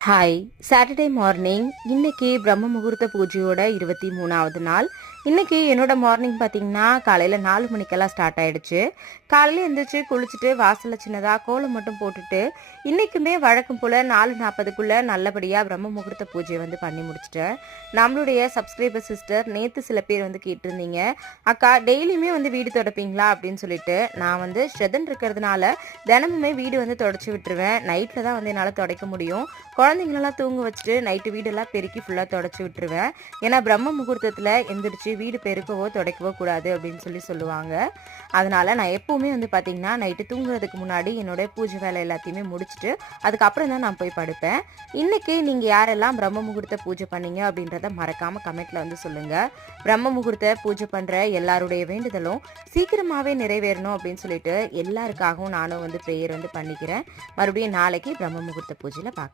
Hi. Saturday morning. இன்னைக்கு பிரம்ம முகூர்த்த பூஜையோட 23வது நாள். இன்னைக்கு என்னோட மார்னிங் பார்த்தீங்கன்னா, காலையில 4 மணிக்கெல்லாம் ஸ்டார்ட் ஆயிடுச்சு. காலையில எந்திரிச்சு குளிச்சுட்டு வாசல்ல சின்னதா கோலம் மட்டும் போட்டுட்டு, இன்னைக்குமே வழக்கம் போல 4:40க்குள்ள நல்லபடியா பிரம்ம முகூர்த்த பூஜைய பண்ணி முடிச்சுட்டேன். நம்மளுடைய சப்ஸ்கிரைபர் சிஸ்டர் நேத்து சில பேர் கேட்டிருந்தீங்க, "அக்கா டெய்லியுமே வீடு துடைப்பீங்களா?" அப்படின்னு சொல்லிட்டு. நான் ஸ்ட்ரெதன் இருக்கிறதுனால தினமுமே வீடு தொடச்சு விட்டுருவேன். நைட்ல தான் என்னால துடைக்க முடியும். குழந்தைங்களெல்லாம் தூங்க வச்சுட்டு நைட்டு வீடெல்லாம் பெருக்கி ஃபுல்லாக தொடச்சி விட்டுருவேன். ஏன்னா பிரம்ம முகூர்த்தத்தில் எந்திரிச்சு வீடு பெருக்கவோ துடைக்கவோ கூடாது அப்படின்னு சொல்லுவாங்க. அதனால நான் எப்போவுமே பார்த்தீங்கன்னா நைட்டு தூங்குறதுக்கு முன்னாடி என்னோட பூஜை வேலை எல்லாத்தையுமே முடிச்சுட்டு அதுக்கப்புறம் தான் நான் போய் படுப்பேன். இன்னைக்கு நீங்கள் யாரெல்லாம் பிரம்ம முகூர்த்த பூஜை பண்ணீங்க அப்படின்றத மறக்காமல் கமெண்ட்டில் சொல்லுங்கள். பிரம்ம முகூர்த்த பூஜை பண்ணுற எல்லாருடைய வேண்டுதலும் சீக்கிரமாகவே நிறைவேறணும் அப்படின்னு சொல்லிட்டு எல்லாருக்காகவும் நானும் ப்ரேயர் பண்ணிக்கிறேன். மறுபடியும் நாளைக்கு பிரம்ம முகூர்த்த பூஜையில் பார்க்கலாம்.